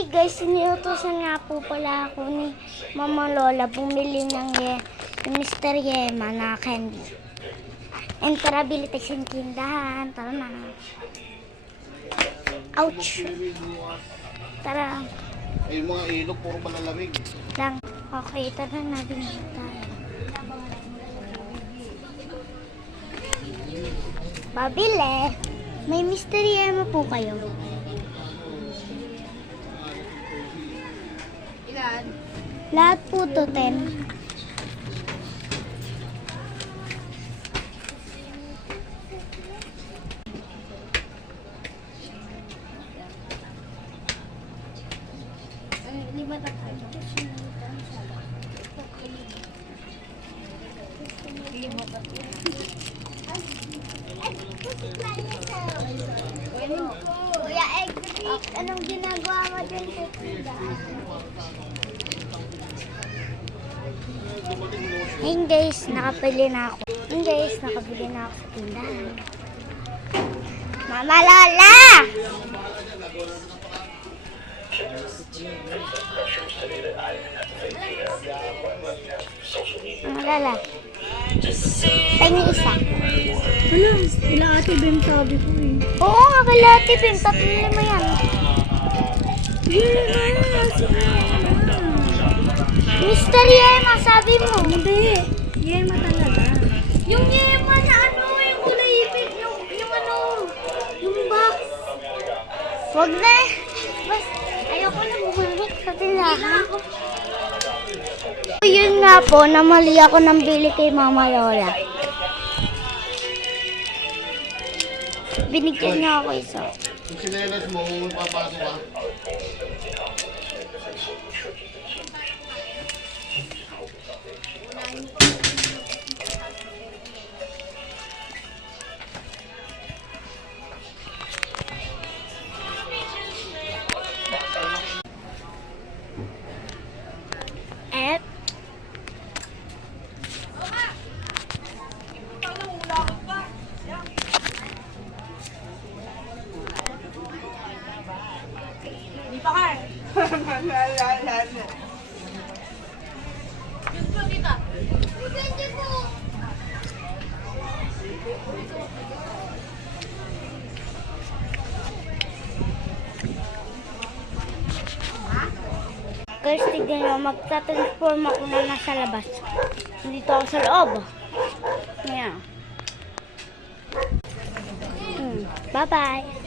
Hi guys, iniutosan nga po pala ako ni Mama Lola bumili ng Mr. Yema na candy. And tara, bili tayo sa tindahan. Tara na. Ouch! Tara. Yung mga ilog, puro malalamig. Lang. Okay, tara na din tayo. Babili. May Mr. Yema po kayo. Ilan? Lahat po to 10. Lima na kayo. Lima pa. Kuya Egg, anong ginagawa mo dyan sa tindahan? Hey guys, nakabili na ako. Hey guys, nakabili na ako sa tindahan. Mama Lola! Mama Lola. Tingin isa. Wala, ila ate Bim sabi ko eh. Oo nga, kala Ate Bim, 3 mo yan. Mr. Yema, sabi mo. Hindi, Yema talaga. Yung Yema na ano, yung kulay ipit, yung ano, yung box. Wag na. Bas, ayoko na bumalik sa tindahan. Yun nga po, namali ako ng bili kay Mama Lola. Binigyan niya ako isa. Yung sinelas mo, kung papasok ka. At guys, tignan nyo, magta-transform ako na nasa labas. Nandito ako sa loob. Ayan. Bye-bye.